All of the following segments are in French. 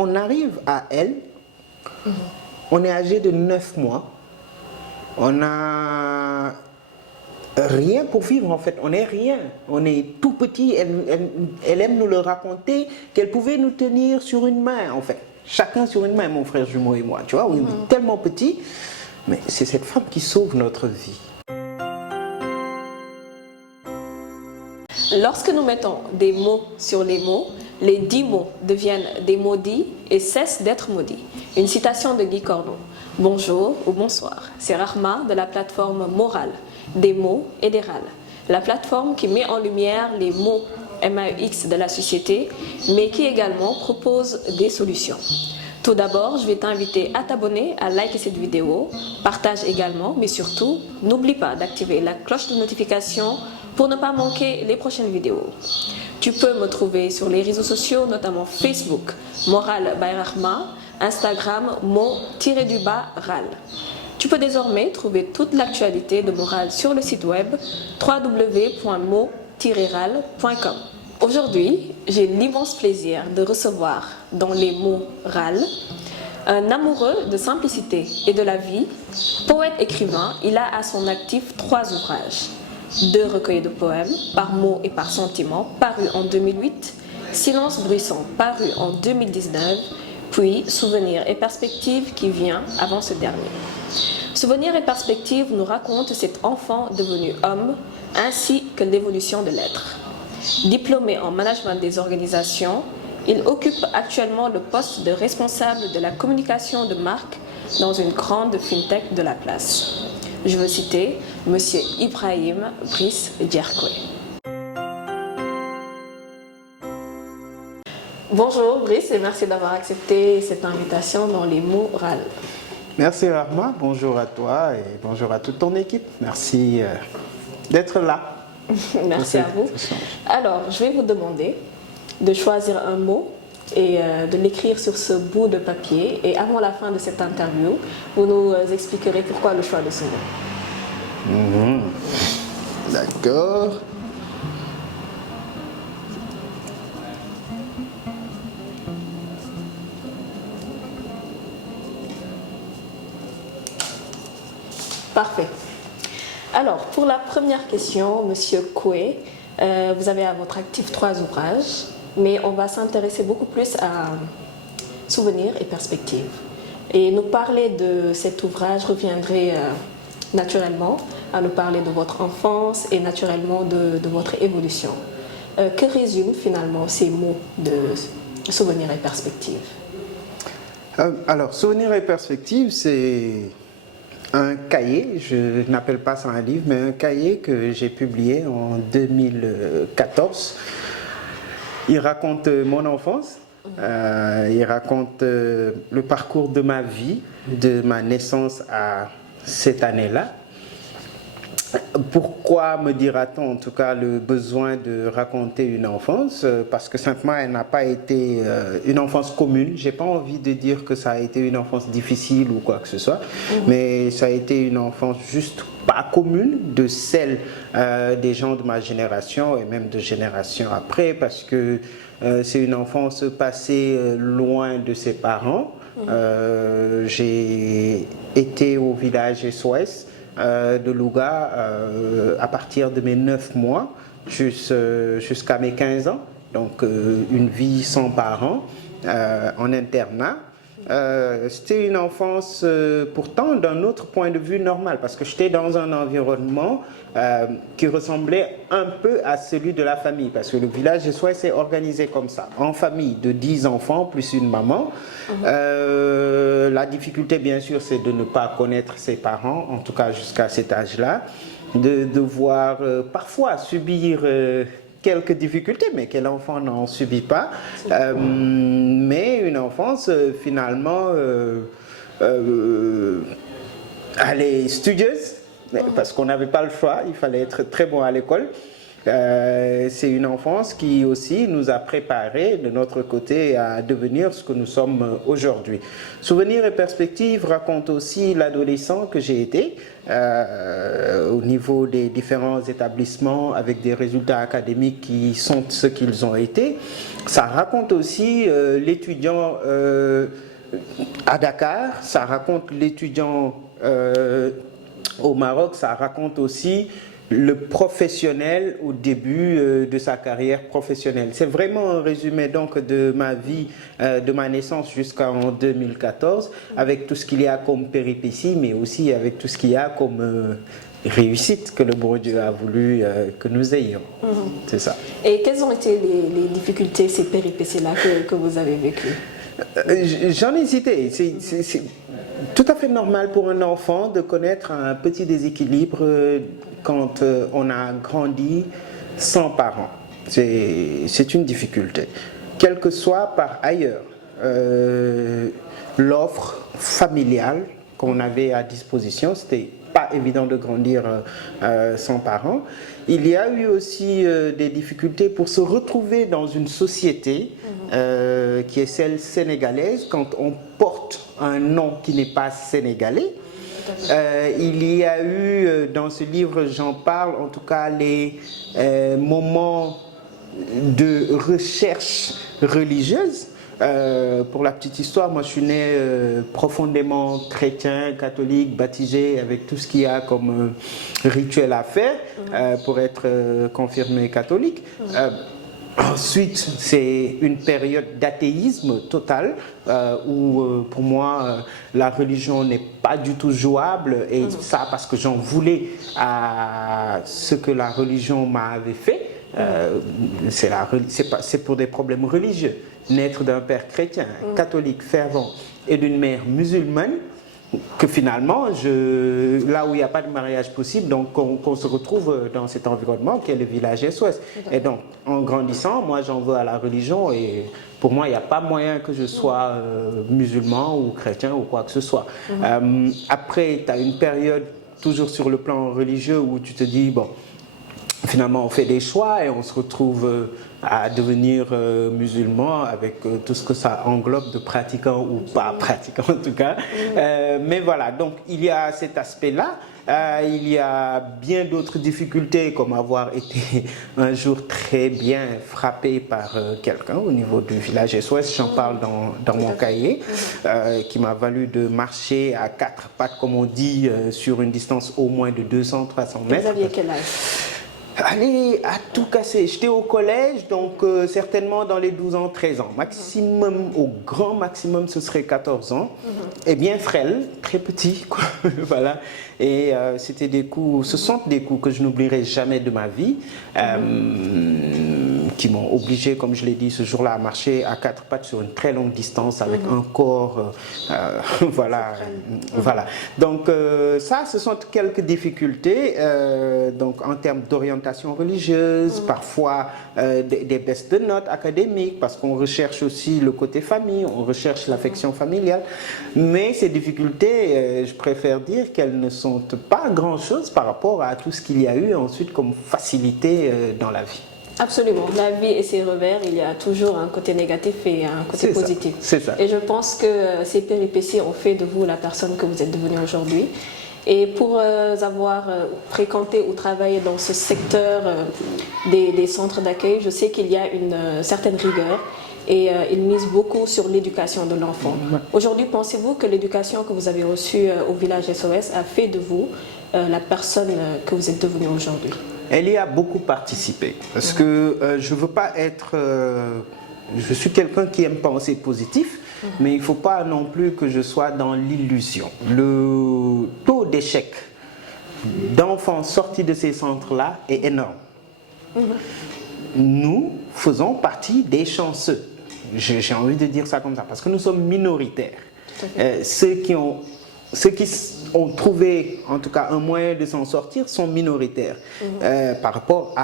on arrive à elle, on est âgé de 9 mois, on n'a rien pour vivre en fait, on n'est rien, on est tout petit, elle aime nous le raconter, qu'elle pouvait nous tenir sur une main en fait, chacun sur une main, mon frère jumeau et moi, tu vois, on est tellement petit, mais c'est cette femme qui sauve notre vie. Lorsque nous mettons des mots sur les mots, les 10 mots deviennent des mots dits et cessent d'être maudits. Une citation de Guy Cordon. Bonjour ou bonsoir. C'est Rahma de la plateforme Morale, des mots et des râles. La plateforme qui met en lumière les mots MAX de la société, mais qui également propose des solutions. Tout d'abord, je vais t'inviter à t'abonner, à liker cette vidéo, partage également, mais surtout, n'oublie pas d'activer la cloche de notification pour ne pas manquer les prochaines vidéos. Tu peux me trouver sur les réseaux sociaux, notamment Facebook, Morale by Rahma, Instagram, mo-ral. Tu peux désormais trouver toute l'actualité de Morale sur le site web www.mo-ral.com. Aujourd'hui, j'ai l'immense plaisir de recevoir dans les mots râle un amoureux de simplicité et de la vie, poète-écrivain. Il a à son actif 3 ouvrages. 2 recueils de poèmes, par mots et par sentiments, parus en 2008, Silence bruissant, paru en 2019, puis Souvenirs et perspectives qui vient avant ce dernier. Souvenirs et perspectives nous raconte cet enfant devenu homme, ainsi que l'évolution de l'être. Diplômé en management des organisations, il occupe actuellement le poste de responsable de la communication de marque dans une grande fintech de la place. Je veux citer M. Ibrahim Brice Djerkoué. Bonjour Brice et merci d'avoir accepté cette invitation dans les mots râles. Merci Rahma, bonjour à toi et bonjour à toute ton équipe. Merci d'être là. Merci à vous. Alors, je vais vous demander de choisir un mot et de l'écrire sur ce bout de papier. Et avant la fin de cette interview, vous nous expliquerez pourquoi le choix de ce mot. D'accord. Parfait. Alors, pour la première question, Monsieur Koué, vous avez à votre actif 3 ouvrages, mais on va s'intéresser beaucoup plus à souvenirs et perspectives. Et nous parler de cet ouvrage reviendrait naturellement à nous parler de votre enfance et naturellement de votre évolution. Que résument finalement ces mots de souvenirs et perspectives? Alors, souvenirs et perspectives, c'est un cahier, je n'appelle pas ça un livre, mais un cahier que j'ai publié en 2014. Il raconte mon enfance, il raconte le parcours de ma vie, de ma naissance à cette année-là. Pourquoi me dira-t-on en tout cas le besoin de raconter une enfance? Parce que simplement elle n'a pas été une enfance commune. J'ai pas envie de dire que ça a été une enfance difficile ou quoi que ce soit, mais ça a été une enfance juste pas commune de celle des gens de ma génération et même de générations après, parce que c'est une enfance passée loin de ses parents. J'ai été au village SOS de Louga à partir de mes 9 mois jusqu'à mes 15 ans, donc une vie sans parents en internat. C'était une enfance pourtant d'un autre point de vue normal, parce que j'étais dans un environnement qui ressemblait un peu à celui de la famille, parce que le village de Soie s'est organisé comme ça, en famille de 10 enfants plus une maman. La difficulté bien sûr c'est de ne pas connaître ses parents, en tout cas jusqu'à cet âge-là, de devoir parfois subir quelques difficultés, mais quel enfant n'en subit pas, mais une enfance finalement elle est studieuse, parce qu'on n'avait pas le choix, il fallait être très bon à l'école, C'est une enfance qui aussi nous a préparés de notre côté à devenir ce que nous sommes aujourd'hui. Souvenirs et perspectives racontent aussi l'adolescent que j'ai été au niveau des différents établissements avec des résultats académiques qui sont ce qu'ils ont été. Ça raconte aussi l'étudiant à Dakar, ça raconte l'étudiant au Maroc, ça raconte aussi le professionnel au début de sa carrière professionnelle. C'est vraiment un résumé donc de ma vie, de ma naissance jusqu'en 2014, avec tout ce qu'il y a comme péripéties, mais aussi avec tout ce qu'il y a comme réussite que le bon Dieu a voulu que nous ayons. C'est ça. Et quelles ont été les difficultés, ces péripéties-là que vous avez vécues? J'en ai cité. C'est tout à fait normal pour un enfant de connaître un petit déséquilibre quand on a grandi sans parents. C'est une difficulté. Quelle que soit par ailleurs l'offre familiale qu'on avait à disposition, c'était pas évident de grandir sans parents. Il y a eu aussi des difficultés pour se retrouver dans une société qui est celle sénégalaise quand on porte un nom qui n'est pas sénégalais. Il y a eu, dans ce livre, j'en parle, en tout cas, les moments de recherche religieuse. Pour la petite histoire, moi je suis né profondément chrétien, catholique, baptisé, avec tout ce qu'il y a comme rituel à faire pour être confirmé catholique. Ensuite, c'est une période d'athéisme total où pour moi la religion n'est pas du tout jouable et ça parce que j'en voulais à ce que la religion m'avait fait. C'est pour des problèmes religieux. Naître d'un père chrétien, catholique, fervent et d'une mère musulmane, que finalement, là où il n'y a pas de mariage possible, donc qu'on se retrouve dans cet environnement qui est le village SOS. Et donc, en grandissant, moi j'en veux à la religion et pour moi, il n'y a pas moyen que je sois musulman ou chrétien ou quoi que ce soit. Après, tu as une période toujours sur le plan religieux où tu te dis, bon, finalement, on fait des choix et on se retrouve à devenir musulman avec tout ce que ça englobe de pratiquants ou pas pratiquants en tout cas. Mais voilà, donc il y a cet aspect-là. Il y a bien d'autres difficultés comme avoir été un jour très bien frappé par quelqu'un au niveau du village SOS. J'en parle dans mon cahier, qui m'a valu de marcher à quatre pattes, comme on dit, sur une distance au moins de 200-300 mètres. Vous aviez quel âge? Allez, à tout casser. J'étais au collège, donc certainement dans les 12 ans, 13 ans. Maximum, au grand maximum, ce serait 14 ans. Et bien frêle, très petit, quoi. Voilà. Et c'était des coups, ce sont des coups que je n'oublierai jamais de ma vie, qui m'ont obligé, comme je l'ai dit, ce jour-là, à marcher à quatre pattes sur une très longue distance avec un corps, voilà, voilà. Donc ça, ce sont quelques difficultés, donc en termes d'orientation religieuse, parfois des baisses de notes académiques, parce qu'on recherche aussi le côté famille, on recherche l'affection familiale, mais ces difficultés, je préfère dire qu'elles ne sont pas grand-chose par rapport à tout ce qu'il y a eu ensuite comme facilité dans la vie. Absolument. La vie et ses revers, il y a toujours un côté négatif et un côté positif. C'est ça. Et je pense que ces péripéties ont fait de vous la personne que vous êtes devenue aujourd'hui. Et pour avoir fréquenté ou travaillé dans ce secteur des centres d'accueil, je sais qu'il y a une certaine rigueur et ils misent beaucoup sur l'éducation de l'enfant. Aujourd'hui, pensez-vous que l'éducation que vous avez reçue au village SOS a fait de vous la personne que vous êtes devenue aujourd'hui? Elle y a beaucoup participé parce que je veux pas être... je suis quelqu'un qui aime penser positif, mais il ne faut pas non plus que je sois dans l'illusion. Le taux d'échec d'enfants sortis de ces centres-là est énorme. Nous faisons partie des chanceux. J'ai envie de dire ça comme ça, parce que nous sommes minoritaires. Ceux qui ont trouvé, en tout cas, un moyen de s'en sortir sont minoritaires par rapport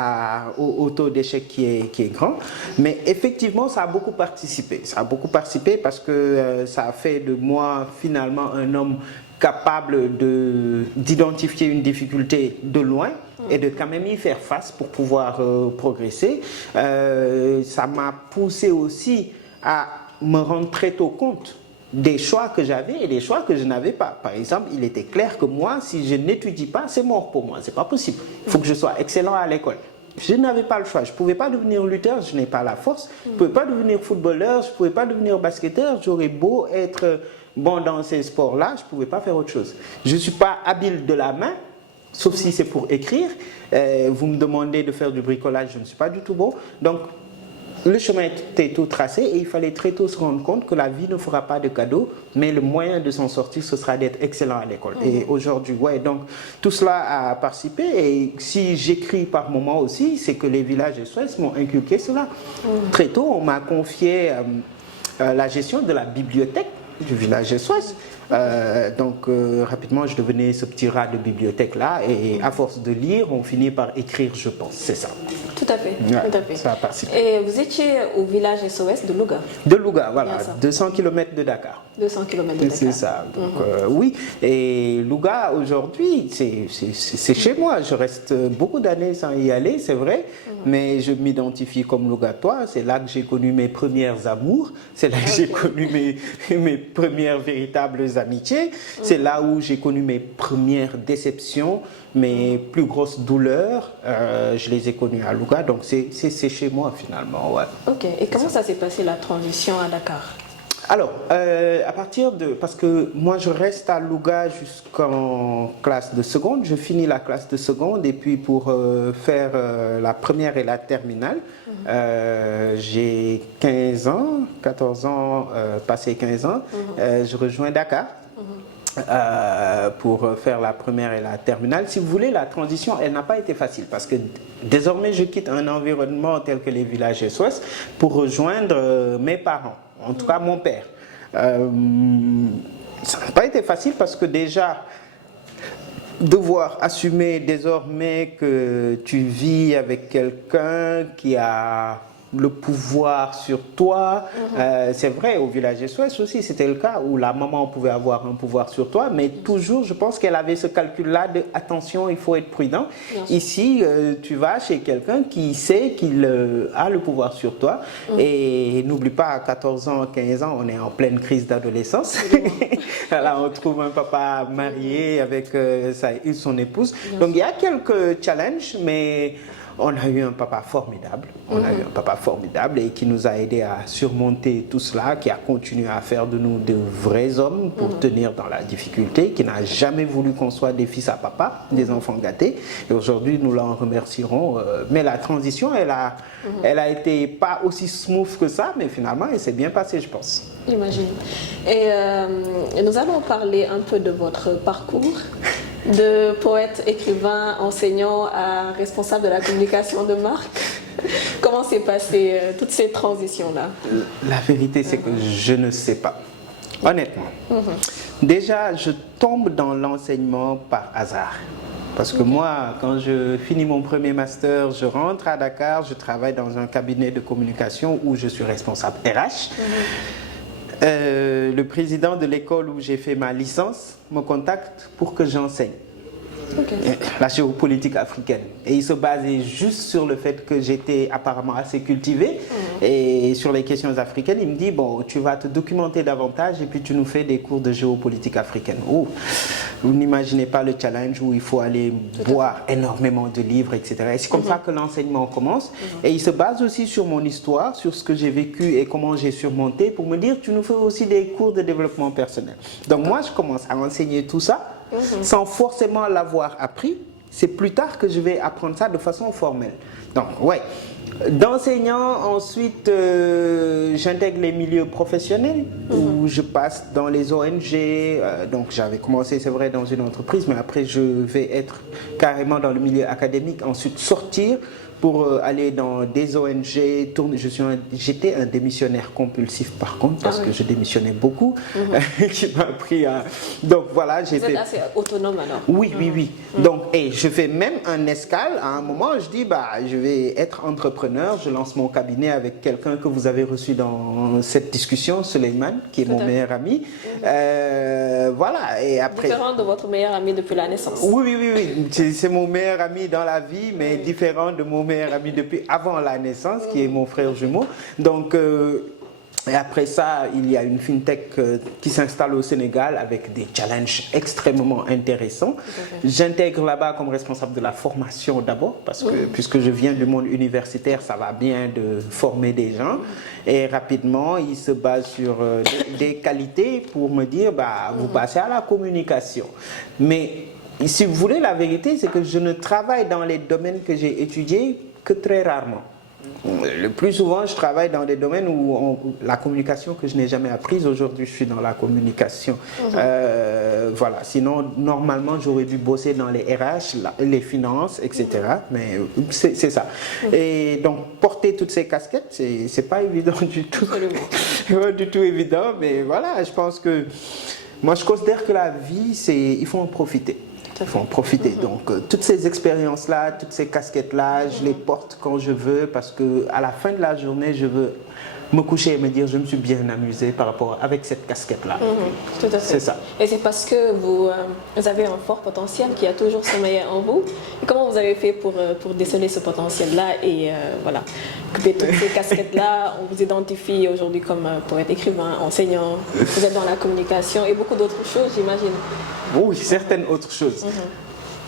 au taux d'échec qui est grand. Mais effectivement, ça a beaucoup participé. Ça a beaucoup participé parce que ça a fait de moi, finalement, un homme capable d'identifier une difficulté de loin et de quand même y faire face pour pouvoir progresser. Ça m'a poussé aussi à me rendre très tôt compte des choix que j'avais et des choix que je n'avais pas. Par exemple, il était clair que moi, si je n'étudie pas, c'est mort pour moi, c'est pas possible. Il faut que je sois excellent à l'école. Je n'avais pas le choix, je ne pouvais pas devenir lutteur, je n'ai pas la force, je ne pouvais pas devenir footballeur, je ne pouvais pas devenir basketteur, j'aurais beau être bon dans ces sports-là, je ne pouvais pas faire autre chose. Je ne suis pas habile de la main, sauf si c'est pour écrire. Vous me demandez de faire du bricolage, je ne suis pas du tout bon. Donc, le chemin était tout tracé et il fallait très tôt se rendre compte que la vie ne fera pas de cadeaux, mais le moyen de s'en sortir, ce sera d'être excellent à l'école. Et aujourd'hui, ouais, donc tout cela a participé. Et si j'écris par moment aussi, c'est que les villages SOS m'ont inculqué cela. Très tôt, on m'a confié la gestion de la bibliothèque du village SOS. Rapidement, je devenais ce petit rat de bibliothèque-là et à force de lire, on finit par écrire, je pense. C'est ça. Tout à fait. Ouais, tout à fait. Ça a participé. Et vous étiez au village SOS de Louga. De Louga, voilà. Bien ça. 200 km de Dakar. 200 km de Dakar. C'est ça. Donc, oui. Et Louga, aujourd'hui, c'est chez moi. Je reste beaucoup d'années sans y aller, c'est vrai. Mais je m'identifie comme Lougatois. C'est là que j'ai connu mes premières amours. C'est là que j'ai connu mes premières véritables amitiés. C'est là où j'ai connu mes premières déceptions, mes plus grosses douleurs. Je les ai connues à Louga. Donc, c'est chez moi, finalement. Ouais. Ok. Et comment ça s'est passé, la transition à Dakar? Alors, à partir de... Parce que moi, je reste à Louga jusqu'en classe de seconde. Je finis la classe de seconde et puis pour faire la première et la terminale, j'ai 15 ans, 14 ans, passé 15 ans, je rejoins Dakar. Pour faire la première et la terminale. Si vous voulez, la transition, elle n'a pas été facile parce que désormais, je quitte un environnement tel que les villages SOS pour rejoindre mes parents, en tout cas mon père. Ça n'a pas été facile parce que déjà, devoir assumer désormais que tu vis avec quelqu'un qui a le pouvoir sur toi. C'est vrai, au village SOS aussi, c'était le cas où la maman pouvait avoir un pouvoir sur toi, mais toujours, je pense qu'elle avait ce calcul-là de attention, il faut être prudent. Ici, tu vas chez quelqu'un qui sait qu'il a le pouvoir sur toi. Et n'oublie pas, à 14 ans, 15 ans, on est en pleine crise d'adolescence. Là, on trouve un papa marié avec son épouse. Donc, il y a quelques challenges, mais on a eu un papa formidable. On a eu un papa formidable et qui nous a aidés à surmonter tout cela, qui a continué à faire de nous de vrais hommes pour tenir dans la difficulté, qui n'a jamais voulu qu'on soit des fils à papa, des enfants gâtés. Et aujourd'hui, nous l'en remercierons. Mais la transition, elle a été pas aussi smooth que ça, mais finalement, elle s'est bien passée, je pense. J'imagine. Et nous allons parler un peu de votre parcours. De poète, écrivain, enseignant à responsable de la communication de marque. Comment s'est passée toutes ces transitions-là? La vérité, c'est que je ne sais pas. Honnêtement. Déjà, je tombe dans l'enseignement par hasard. Parce que moi, quand je finis mon premier master, je rentre à Dakar, je travaille dans un cabinet de communication où je suis responsable RH. Le président de l'école où j'ai fait ma licence me contacte pour que j'enseigne la géopolitique africaine. Et il se basait juste sur le fait que j'étais apparemment assez cultivé et sur les questions africaines. Il me dit, bon, tu vas te documenter davantage et puis tu nous fais des cours de géopolitique africaine. Oh, vous n'imaginez pas le challenge où il faut aller boire énormément de livres, etc. Et c'est comme ça que l'enseignement commence. Et il se base aussi sur mon histoire, sur ce que j'ai vécu et comment j'ai surmonté pour me dire, tu nous fais aussi des cours de développement personnel. Donc moi, je commence à enseigner tout ça sans forcément l'avoir appris. C'est plus tard que je vais apprendre ça de façon formelle. Donc, ouais. D'enseignant, ensuite, j'intègre les milieux professionnels où je passe dans les ONG. Donc, j'avais commencé, c'est vrai, dans une entreprise, mais après, je vais être carrément dans le milieu académique. Ensuite, sortir pour aller dans des ONG, tourner. J'étais un démissionnaire compulsif par contre, parce que je démissionnais beaucoup, qui m'a pris à... Donc voilà, Vous êtes assez autonome alors? Oui, oui, oui. Donc, et je fais même un escale. À un moment, je dis, bah, je vais être entrepreneur. Je lance mon cabinet avec quelqu'un que vous avez reçu dans cette discussion, Suleiman, qui est mon meilleur ami. Voilà. Et après... Différent de votre meilleur ami depuis la naissance? Oui, oui, oui, oui. C'est mon meilleur ami dans la vie, mais différent de mon meilleur ami depuis avant la naissance, qui est mon frère jumeau. Donc, et après ça, il y a une fintech qui s'installe au Sénégal avec des challenges extrêmement intéressants. J'intègre là-bas comme responsable de la formation d'abord, parce que puisque je viens du monde universitaire, ça va bien de former des gens. Et rapidement, il se base sur des qualités pour me dire, bah, vous passez à la communication. Mais si vous voulez, la vérité, c'est que je ne travaille dans les domaines que j'ai étudiés que très rarement. Le plus souvent, je travaille dans des domaines où la communication que je n'ai jamais apprise. Aujourd'hui, je suis dans la communication. Voilà. Sinon, normalement, j'aurais dû bosser dans les RH, les finances, etc. Mais c'est ça. Et donc, porter toutes ces casquettes, c'est pas évident du tout. Pas du tout évident. Mais voilà, je pense que... Moi, je considère que la vie, il faut en profiter. Il faut en profiter. Donc, toutes ces expériences-là, toutes ces casquettes-là, je les porte quand je veux parce qu'à la fin de la journée, je veux me coucher et me dire je me suis bien amusé par rapport avec cette casquette-là. Tout à fait. C'est ça. Et c'est parce que vous avez un fort potentiel qui a toujours sommeillé en vous. Et comment vous avez fait pour déceler ce potentiel-là et voilà, occuper toutes ces casquettes-là? On vous identifie aujourd'hui comme poète, écrivain, enseignant, vous êtes dans la communication et beaucoup d'autres choses, j'imagine. Oui, certaines autres choses.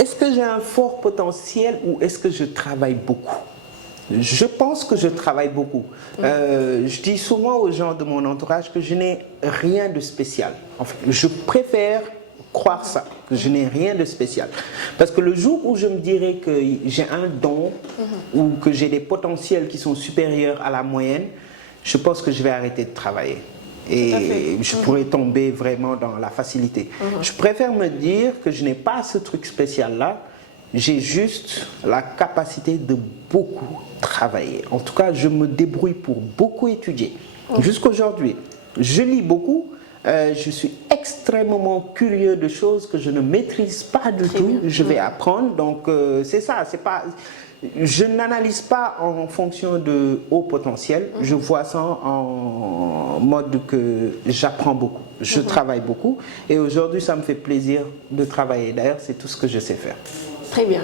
Est-ce que j'ai un fort potentiel ou est-ce que je travaille beaucoup? Je pense que je travaille beaucoup. Je dis souvent aux gens de mon entourage que je n'ai rien de spécial. En fait, je préfère croire ça, que je n'ai rien de spécial. Parce que le jour où je me dirais que j'ai un don ou que j'ai des potentiels qui sont supérieurs à la moyenne, je pense que je vais arrêter de travailler. Et je pourrais tomber vraiment dans la facilité. Je préfère me dire que je n'ai pas ce truc spécial-là, j'ai juste la capacité de beaucoup travailler. En tout cas, je me débrouille pour beaucoup étudier. Jusqu'aujourd'hui, je lis beaucoup, je suis extrêmement curieux de choses que je ne maîtrise pas du tout. Je vais apprendre, donc c'est ça, c'est pas... Je n'analyse pas en fonction de haut potentiel, je vois ça en mode que j'apprends beaucoup, je travaille beaucoup et aujourd'hui ça me fait plaisir de travailler. D'ailleurs, c'est tout ce que je sais faire. Très bien.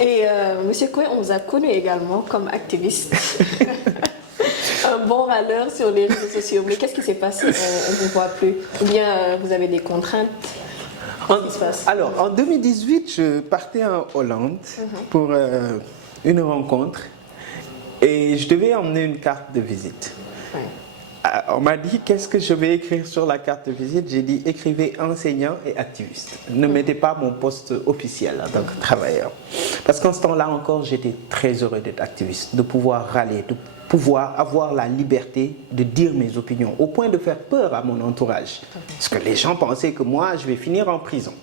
Et Monsieur Koué, on vous a connu également comme activiste. Un bon râleur sur les réseaux sociaux. Mais qu'est-ce qui s'est passé? On ne vous voit plus. Ou bien vous avez des contraintes? Qu'est-ce qui se passe? Alors, en 2018, je partais en Hollande pour une rencontre et je devais emmener une carte de visite. On m'a dit qu'est-ce que je vais écrire sur la carte de visite. J'ai dit écrivez enseignant et activiste. Ne mettez pas mon poste officiel en tant que travailleur. Parce qu'en ce temps-là encore, j'étais très heureux d'être activiste, de pouvoir râler, de pouvoir avoir la liberté de dire mes opinions, au point de faire peur à mon entourage. Parce que les gens pensaient que moi, je vais finir en prison.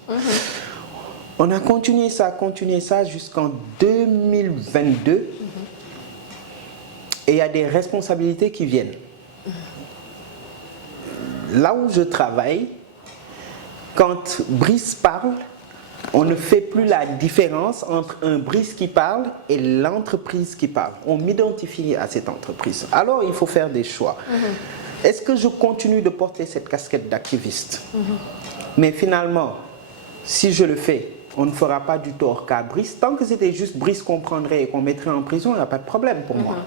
On a continué ça jusqu'en 2022. Et il y a des responsabilités qui viennent. Là où je travaille, quand Brice parle, on ne fait plus la différence entre un Brice qui parle et l'entreprise qui parle. On m'identifie à cette entreprise. Alors, il faut faire des choix. Est-ce que je continue de porter cette casquette d'activiste? Mais finalement, si je le fais, on ne fera pas du tort qu'à Brice. Tant que c'était juste Brice qu'on prendrait et qu'on mettrait en prison, il n'y a pas de problème pour moi.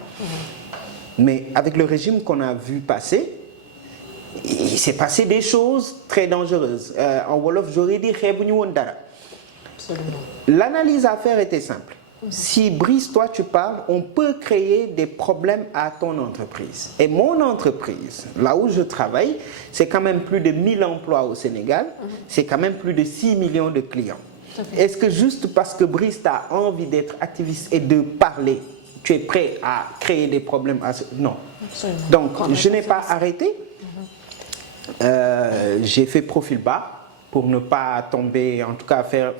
Mais avec le régime qu'on a vu passer, il s'est passé des choses très dangereuses. En Wolof, j'aurais dit l'analyse à faire était simple. Si Brice, toi tu parles, on peut créer des problèmes à ton entreprise. Et mon entreprise, là où je travaille, c'est quand même plus de 1000 emplois au Sénégal, c'est quand même plus de 6 millions de clients. Est-ce que juste parce que Brice a envie d'être activiste et de parler, tu es prêt à créer des problèmes Non. Donc, je n'ai pas arrêté. J'ai fait profil bas. pour ne pas tomber, en tout cas faire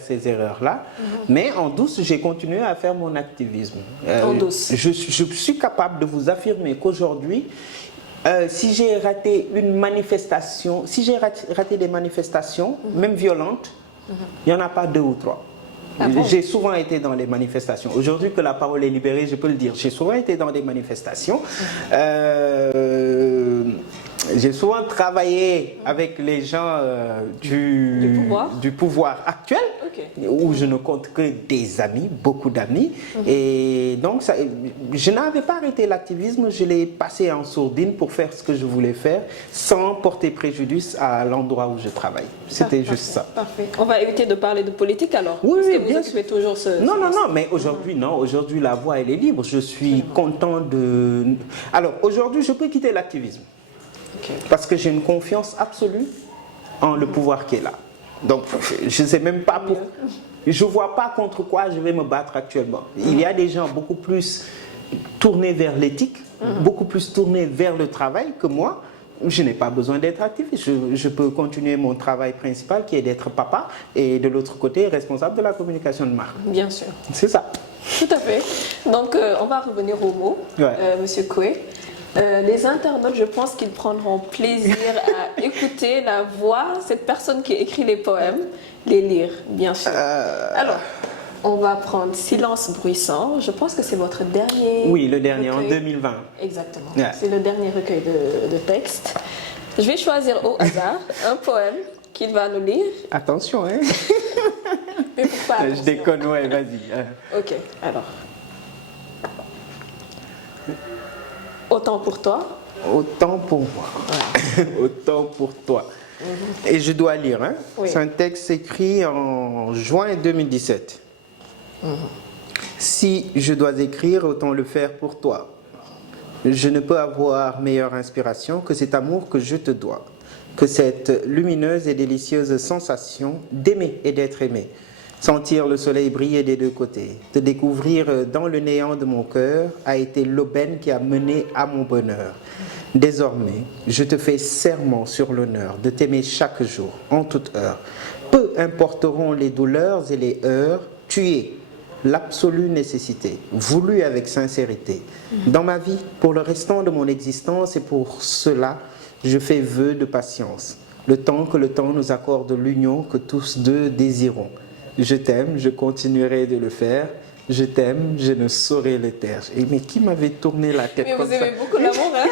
ces erreurs-là. Mais en douce, j'ai continué à faire mon activisme. En douce. Je suis capable de vous affirmer qu'aujourd'hui, si j'ai raté une manifestation, si j'ai raté des manifestations, même violentes, il n'y en a pas 2 ou 3. Ah bon? J'ai souvent été dans les manifestations. Aujourd'hui que la parole est libérée, je peux le dire. J'ai souvent été dans des manifestations. J'ai souvent travaillé avec les gens du pouvoir actuel, où je ne compte que des amis, beaucoup d'amis. Et donc, je n'avais pas arrêté l'activisme, je l'ai passé en sourdine pour faire ce que je voulais faire, sans porter préjudice à l'endroit où je travaille. C'était juste ça. Parfait. On va éviter de parler de politique alors. Oui, parce que bien vous occupez toujours ce... Non, mais aujourd'hui, non. Aujourd'hui, la voie, elle est libre. Je suis content de... Alors, aujourd'hui, je peux quitter l'activisme. Parce que j'ai une confiance absolue en le pouvoir qui est là. Donc, je ne sais même pas pour... Je ne vois pas contre quoi je vais me battre actuellement. Il y a des gens beaucoup plus tournés vers l'éthique, beaucoup plus tournés vers le travail que moi. Je n'ai pas besoin d'être activiste. Je peux continuer mon travail principal qui est d'être papa et de l'autre côté, responsable de la communication de marque. Bien sûr. C'est ça. Tout à fait. Donc, on va revenir aux mots, Monsieur Koué. Les internautes, je pense qu'ils prendront plaisir à écouter la voix, cette personne qui écrit les poèmes, les lire, bien sûr. Alors, on va prendre Silence bruissant. Je pense que c'est votre dernier... Oui, le dernier, recueil. en 2020. Exactement. Yeah. C'est le dernier recueil de textes. Je vais choisir au hasard un poème qu'il va nous lire. Attention, hein. Mais pourquoi Je attention? déconne, ouais, vas-y. Ok, alors. Autant pour toi. Autant pour moi. Autant pour toi. Et je dois lire, hein. Oui. C'est un texte écrit en juin 2017. Si je dois écrire, autant le faire pour toi. Je ne peux avoir meilleure inspiration que cet amour que je te dois, que cette lumineuse et délicieuse sensation d'aimer et d'être aimé. Sentir le soleil briller des 2 côtés, te découvrir dans le néant de mon cœur a été l'aubaine qui a mené à mon bonheur. Désormais, je te fais serment sur l'honneur de t'aimer chaque jour, en toute heure. Peu importeront les douleurs et les heures, tu es l'absolue nécessité, voulue avec sincérité. Dans ma vie, pour le restant de mon existence, et pour cela, je fais vœu de patience. Le temps que le temps nous accorde l'union que tous 2 désirons. Je t'aime, je continuerai de le faire. Je t'aime, je ne saurais le taire. Mais qui m'avait tourné la tête comme ça? Mais vous aimez beaucoup l'amour, hein?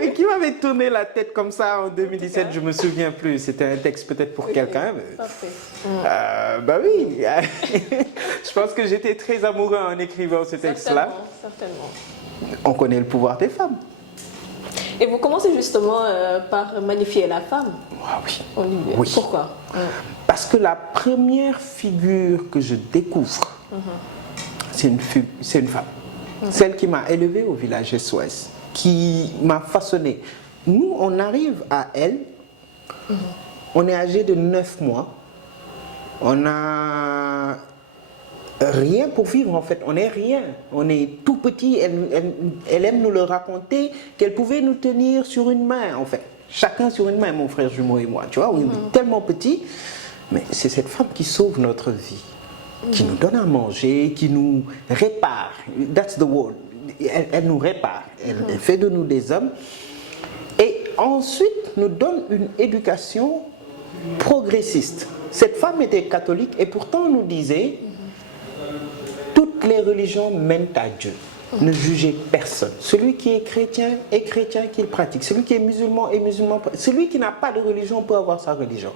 Mais qui m'avait tourné la tête comme ça en 2017? Je ne me souviens plus. C'était un texte peut-être pour quelqu'un. Parfait. Bah oui. Je pense que j'étais très amoureux en écrivant ce texte-là. Certainement. On connaît le pouvoir des femmes. Et vous commencez justement par magnifier la femme. Ah oui. Olivier. Oui. Pourquoi? Parce que la première figure que je découvre, c'est une femme. Celle qui m'a élevé au village SOS, qui m'a façonné. Nous, on arrive à elle, on est âgé de 9 mois, on n'a rien pour vivre en fait, on n'est rien, on est tout petit, elle aime nous le raconter, qu'elle pouvait nous tenir sur une main en fait, chacun sur une main, mon frère jumeau et moi, tu vois, on est tellement petit, mais c'est cette femme qui sauve notre vie, qui nous donne à manger, qui nous répare, that's the word, elle nous répare, elle fait de nous des hommes, et ensuite nous donne une éducation progressiste. Cette femme était catholique et pourtant on nous disait toutes les religions mènent à Dieu. Ne jugez personne. Celui qui est chrétien qu'il pratique. Celui qui est musulman est musulman. Celui qui n'a pas de religion peut avoir sa religion.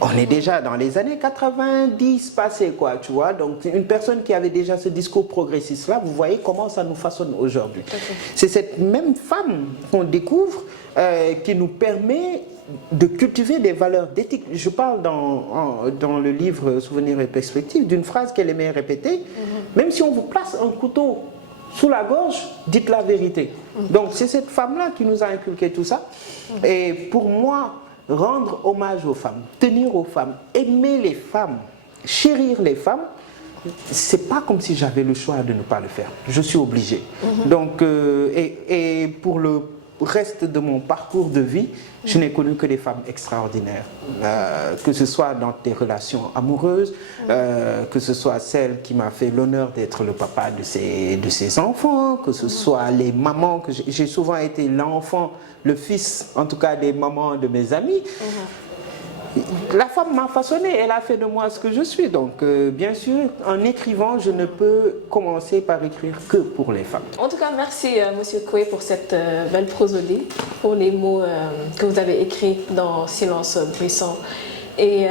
On est déjà dans les années 90 passées, quoi, tu vois. Donc, une personne qui avait déjà ce discours progressiste-là, vous voyez comment ça nous façonne aujourd'hui. C'est cette même femme qu'on découvre qui nous permet de cultiver des valeurs d'éthique. Je parle dans le livre Souvenirs et perspectives d'une phrase qu'elle aimait répéter. Même si on vous place un couteau sous la gorge, dites la vérité. Donc, c'est cette femme-là qui nous a inculqué tout ça. Et pour moi, rendre hommage aux femmes, tenir aux femmes, aimer les femmes, chérir les femmes, c'est pas comme si j'avais le choix de ne pas le faire. Je suis obligé. Donc, et pour le reste de mon parcours de vie, je n'ai connu que des femmes extraordinaires. Que ce soit dans des relations amoureuses, que ce soit celle qui m'a fait l'honneur d'être le papa de ses enfants, que ce soit les mamans, que j'ai souvent été l'enfant, le fils, en tout cas des mamans de mes amis. La femme m'a façonné, elle a fait de moi ce que je suis. Donc, bien sûr, en écrivant, je ne peux commencer par écrire que pour les femmes. En tout cas, merci Monsieur Koué pour cette belle prosodie, pour les mots que vous avez écrits dans Silence bruissant. Et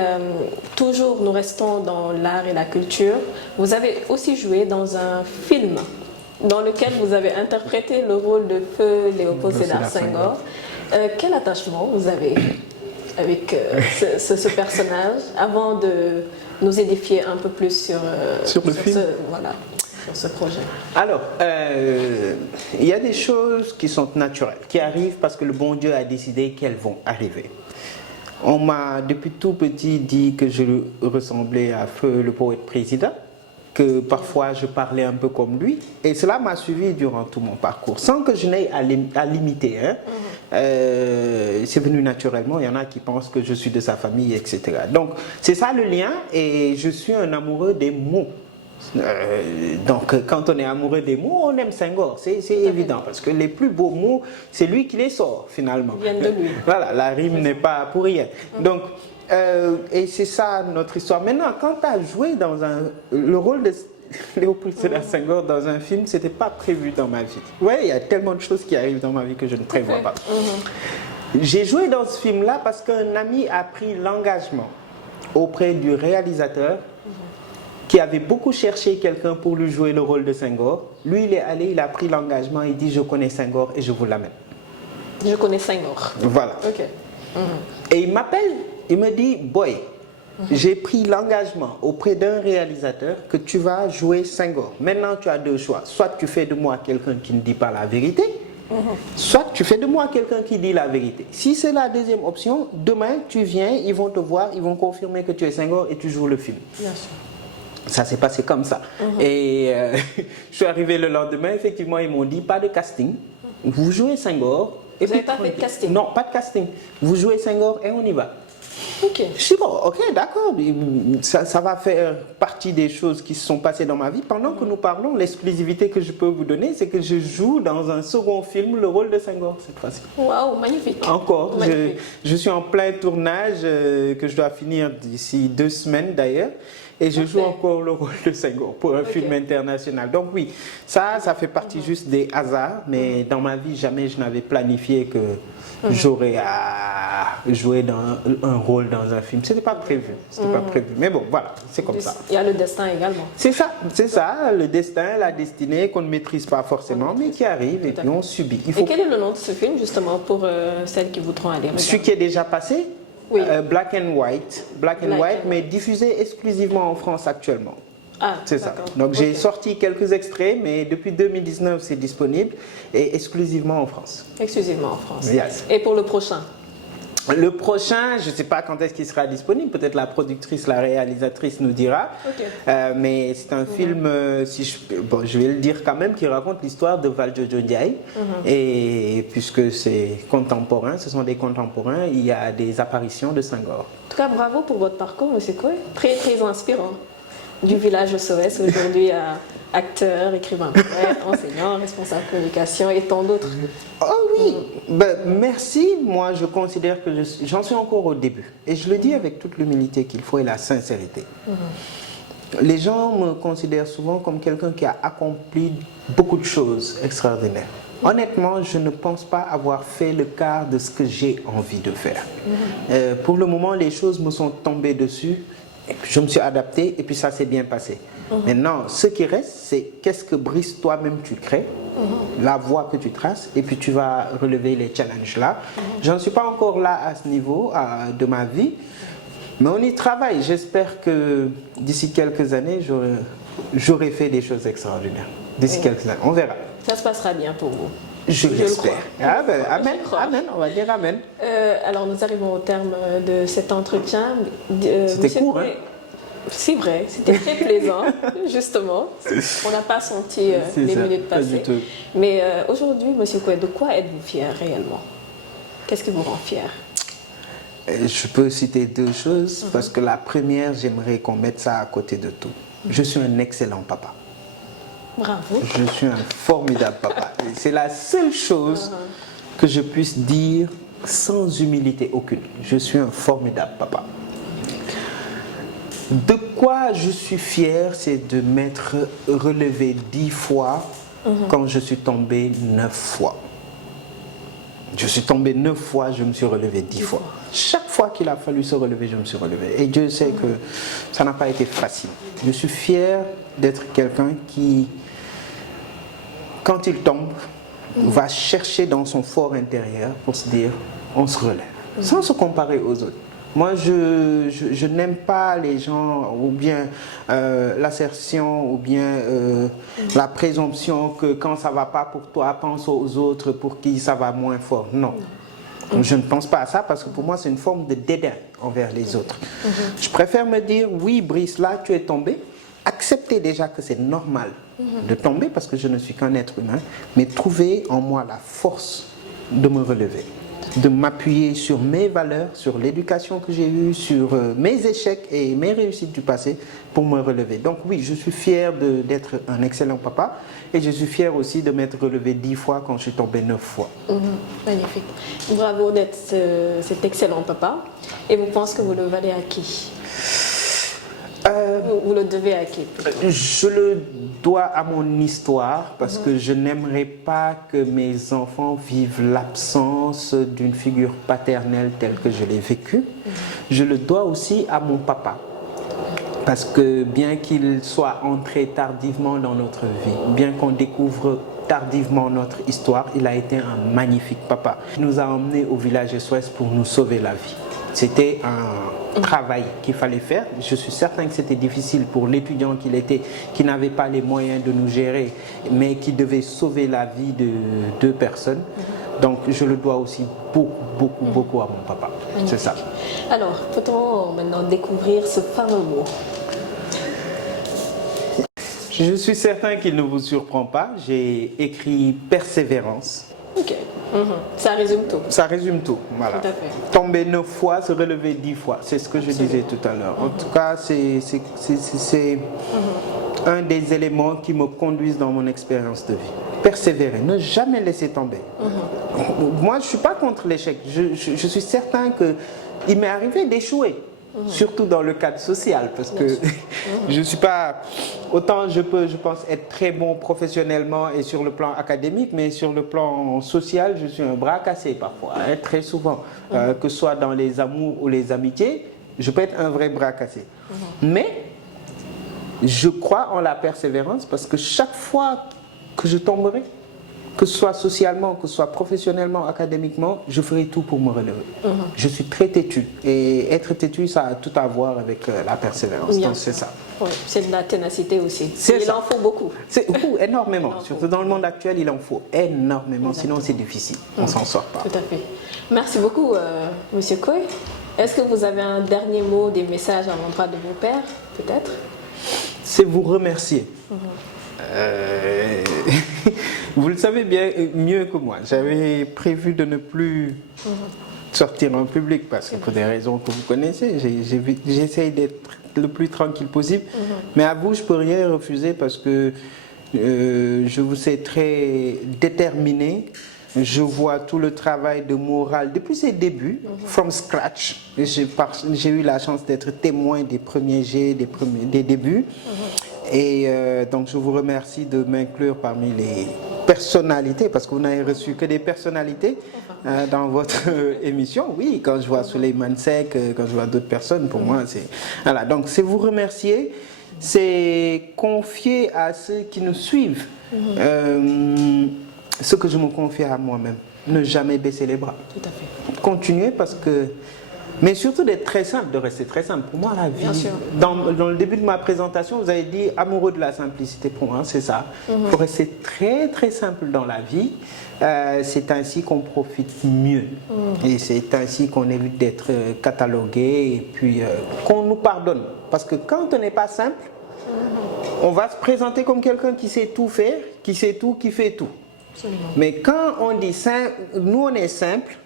toujours, nous restons dans l'art et la culture. Vous avez aussi joué dans un film dans lequel vous avez interprété le rôle de Feu Léopold Sédar Senghor. Quel attachement vous avez avec ce personnage, avant de nous édifier un peu plus sur le film. Sur ce projet? Alors, il y a des choses qui sont naturelles, qui arrivent parce que le bon Dieu a décidé qu'elles vont arriver. On m'a depuis tout petit dit que je ressemblais à Feu le poète président, que parfois je parlais un peu comme lui, et cela m'a suivi durant tout mon parcours, sans que je n'aie à l'imiter. Hein. C'est venu naturellement, il y en a qui pensent que je suis de sa famille, etc. Donc c'est ça le lien, et je suis un amoureux des mots. Donc quand on est amoureux des mots, on aime Senghor, c'est évident, parce que les plus beaux mots, c'est lui qui les sort finalement. Ils viennent de lui. Voilà, la rime n'est pas pour rien. Donc, et c'est ça notre histoire. Maintenant, quand tu as joué dans le rôle de Léopold Sédar Senghor dans un film, c'était pas prévu dans ma vie. Ouais, il y a tellement de choses qui arrivent dans ma vie que je ne prévois pas. J'ai joué dans ce film-là parce qu'un ami a pris l'engagement auprès du réalisateur qui avait beaucoup cherché quelqu'un pour lui jouer le rôle de Senghor. Lui, il est allé, il a pris l'engagement, il dit « Je connais Senghor et je vous l'amène ». Je connais Senghor. Voilà. Ok. Et il m'appelle, il me dit « Boy, j'ai pris l'engagement auprès d'un réalisateur que tu vas jouer Senghor. Maintenant, tu as deux choix. Soit tu fais de moi quelqu'un qui ne dit pas la vérité, soit tu fais de moi quelqu'un qui dit la vérité. Si c'est la deuxième option, demain, tu viens, ils vont te voir, ils vont confirmer que tu es Senghor et tu joues le film. » Bien sûr. Ça s'est passé comme ça. Et je suis arrivé le lendemain, effectivement, ils m'ont dit, pas de casting, vous jouez Senghor. Vous n'avez pas fait de casting? Non, pas de casting. Vous jouez Senghor et on y va. Ok. Je suis bon, ok, d'accord. Ça va faire partie des choses qui se sont passées dans ma vie. Pendant que nous parlons, l'exclusivité que je peux vous donner, c'est que je joue dans un second film le rôle de Senghor cette fois-ci. Waouh, magnifique. Encore. Magnifique. Je suis en plein tournage que je dois finir d'ici 2 semaines d'ailleurs. Et je joue encore le rôle de Senghor pour un film international. Donc oui, ça fait partie juste des hasards. Mais dans ma vie, jamais je n'avais planifié que j'aurais à jouer dans un rôle dans un film. C'était pas prévu. C'était pas prévu. Mais bon, voilà, c'est comme ça. Il y a le destin également. C'est ça, le destin, la destinée qu'on ne maîtrise pas forcément, mais qui arrive et puis on subit. Et quel est le nom de ce film, justement, pour celles qui voudront aller regarder? Celui qui est déjà passé. Oui. Black and White, mais diffusé exclusivement en France actuellement. Ah, c'est ça. Donc j'ai sorti quelques extraits, mais depuis 2019 c'est disponible et exclusivement en France. Exclusivement en France. Yes. Et pour le prochain? Le prochain, je ne sais pas quand est-ce qu'il sera disponible, peut-être la productrice, la réalisatrice nous dira. Mais c'est un film, je vais le dire quand même, qui raconte l'histoire de Valdiodio Ndiaye. Et puisque c'est contemporain, ce sont des contemporains, il y a des apparitions de Senghor. En tout cas, bravo pour votre parcours, M. Koué. Très, très inspirant. Du village SOS, aujourd'hui à acteur, écrivain, poète, enseignant, responsable de communication et tant d'autres. Oh oui, merci. Moi, je considère que j'en suis encore au début. Et je le dis avec toute l'humilité qu'il faut et la sincérité. Les gens me considèrent souvent comme quelqu'un qui a accompli beaucoup de choses extraordinaires. Honnêtement, je ne pense pas avoir fait le quart de ce que j'ai envie de faire. Pour le moment, les choses me sont tombées dessus. Et puis je me suis adapté et puis ça s'est bien passé. Maintenant, ce qui reste, c'est qu'est-ce que Brice toi-même tu crées, la voie que tu traces, et puis tu vas relever les challenges là. Je n'en suis pas encore là à ce niveau de ma vie, mais on y travaille. J'espère que d'ici quelques années, j'aurai fait des choses extraordinaires. D'ici quelques années, on verra. Ça se passera bien pour vous. Je l'espère. Ah ben, amen, amen, on va dire amen. Alors nous arrivons au terme de cet entretien. C'était court, hein? C'est vrai, c'était très plaisant, justement. On n'a pas senti les minutes passer. Mais aujourd'hui, Monsieur Koué, de quoi êtes-vous fier réellement? Qu'est-ce qui vous rend fier? Je peux citer deux choses, parce que la première, j'aimerais qu'on mette ça à côté de tout. Je suis un excellent papa. Bravo. Je suis un formidable papa. C'est la seule chose que je puisse dire sans humilité aucune. Je suis un formidable papa. De quoi je suis fier, c'est de m'être relevé 10 fois quand je suis tombé 9 fois. Je suis tombé 9 fois, je me suis relevé 10 fois. Chaque fois qu'il a fallu se relever, je me suis relevé. Et Dieu sait que ça n'a pas été facile. Je suis fier d'être quelqu'un qui, quand il tombe, va chercher dans son fort intérieur pour se dire, on se relève, sans se comparer aux autres. Moi, je n'aime pas les gens, ou bien l'assertion, ou bien la présomption que quand ça ne va pas pour toi, pense aux autres pour qui ça va moins fort. Non. Je ne pense pas à ça parce que pour moi, c'est une forme de dédain envers les autres. Je préfère me dire, oui, Brice, là, tu es tombé. Accepter déjà que c'est normal de tomber parce que je ne suis qu'un être humain, mais trouver en moi la force de me relever, de m'appuyer sur mes valeurs, sur l'éducation que j'ai eue, sur mes échecs et mes réussites du passé pour me relever. Donc oui, je suis fier d'être un excellent papa et je suis fier aussi de m'être relevé 10 fois quand je suis tombé 9 fois. Magnifique. Bravo d'être cet excellent papa. Et vous pensez que vous le valez à qui? Vous le devez à qui? Je le dois à mon histoire parce que je n'aimerais pas que mes enfants vivent l'absence d'une figure paternelle telle que je l'ai vécue. Je le dois aussi à mon papa parce que bien qu'il soit entré tardivement dans notre vie, bien qu'on découvre tardivement notre histoire, il a été un magnifique papa. Il nous a emmenés au village SOS pour nous sauver la vie. C'était un travail qu'il fallait faire. Je suis certain que c'était difficile pour l'étudiant qu'il était, qui n'avait pas les moyens de nous gérer, mais qui devait sauver la vie de 2 personnes. Donc je le dois aussi beaucoup à mon papa. C'est ça. Alors, peut-on maintenant découvrir ce fameux mot? Je suis certain qu'il ne vous surprend pas. J'ai écrit persévérance. Ok. Ça résume tout. Ça résume tout, voilà. Tout à fait. Tomber 9 fois, se relever 10 fois. C'est ce que je disais tout à l'heure. En tout cas, c'est un des éléments qui me conduisent dans mon expérience de vie. Persévérer, ne jamais laisser tomber. Moi, je ne suis pas contre l'échec. Je suis certain qu'il m'est arrivé d'échouer. Surtout dans le cadre social, parce que je ne suis pas... Autant je pense, être très bon professionnellement et sur le plan académique, mais sur le plan social, je suis un bras cassé parfois, très souvent. Que ce soit dans les amours ou les amitiés, je peux être un vrai bras cassé. Mais je crois en la persévérance, parce que chaque fois que je tomberai, que ce soit socialement, que ce soit professionnellement, académiquement, je ferai tout pour me relever. Je suis très têtu. Et être têtu, ça a tout à voir avec la persévérance. Donc c'est ça. Oui, c'est de la ténacité aussi. Il en faut beaucoup. Énormément. Surtout dans le monde actuel, il en faut énormément. Sinon, c'est difficile. On ne s'en sort pas. Tout à fait. Merci beaucoup, Monsieur Koué. Est-ce que vous avez un dernier mot, des messages à l'endroit de vos pères, peut-être? C'est vous remercier. Vous le savez bien mieux que moi. J'avais prévu de ne plus sortir en public parce que pour des raisons que vous connaissez, j'essaye d'être le plus tranquille possible. Mais à vous, je ne peux rien refuser parce que je vous sais très déterminé. Je vois tout le travail de morale depuis ses débuts, from scratch. J'ai eu la chance d'être témoin des premiers jets, des débuts. Et donc je vous remercie de m'inclure parmi les personnalités, parce que vous n'avez reçu que des personnalités dans votre émission. Oui, quand je vois Souleymane Seck, quand je vois d'autres personnes, pour moi, c'est... Voilà, donc c'est vous remercier, c'est confier à ceux qui nous suivent ce que je me confie à moi-même. Ne jamais baisser les bras. Tout à fait. Continuez parce que Mais surtout d'être très simple, de rester très simple. Pour moi, la vie, Bien sûr. dans le début de ma présentation, vous avez dit amoureux de la simplicité. Pour moi, c'est ça. Il faut rester très très simple dans la vie. C'est ainsi qu'on profite mieux. Et c'est ainsi qu'on évite d'être catalogué et puis qu'on nous pardonne. Parce que quand on n'est pas simple, on va se présenter comme quelqu'un qui sait tout faire, qui sait tout, qui fait tout. Absolument. Mais quand on dit simple, nous on est simple,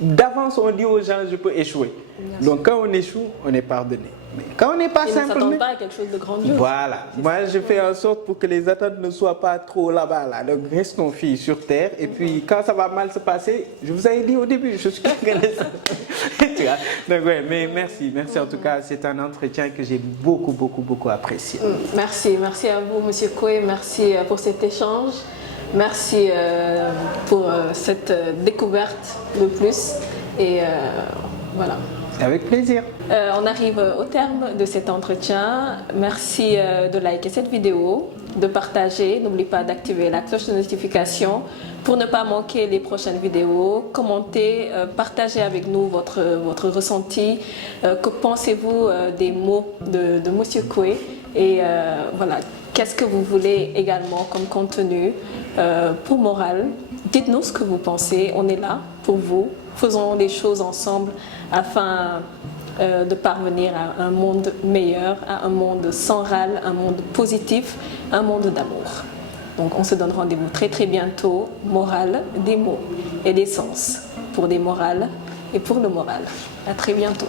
d'avance on dit aux gens je peux échouer. Donc quand on échoue, on est pardonné. Mais quand on n'est pas Ils ne simple, s'attendent pas à quelque chose de grandiose. voilà. Moi je fais en sorte pour que les attentes ne soient pas trop là-bas. Là. Donc restons filles sur terre. Et puis quand ça va mal se passer, je vous avais dit au début, je suis reconnaissant. Tu vois? Donc ouais, mais merci en tout cas. C'est un entretien que j'ai beaucoup apprécié. Merci à vous, Monsieur Koué. Merci pour cet échange. Merci pour cette découverte de plus. Et voilà. Avec plaisir. On arrive au terme de cet entretien. Merci de liker cette vidéo, de partager. N'oubliez pas d'activer la cloche de notification pour ne pas manquer les prochaines vidéos. Commentez, partagez avec nous votre ressenti. Que pensez-vous des mots de Monsieur Koué? Et voilà, qu'est-ce que vous voulez également comme contenu pour Morale? Dites-nous ce que vous pensez. On est là pour vous. Faisons les choses ensemble afin de parvenir à un monde meilleur, à un monde sans râle, un monde positif, un monde d'amour. Donc on se donne rendez-vous très bientôt. Morale, des mots et des sens pour des morales et pour le moral. À très bientôt.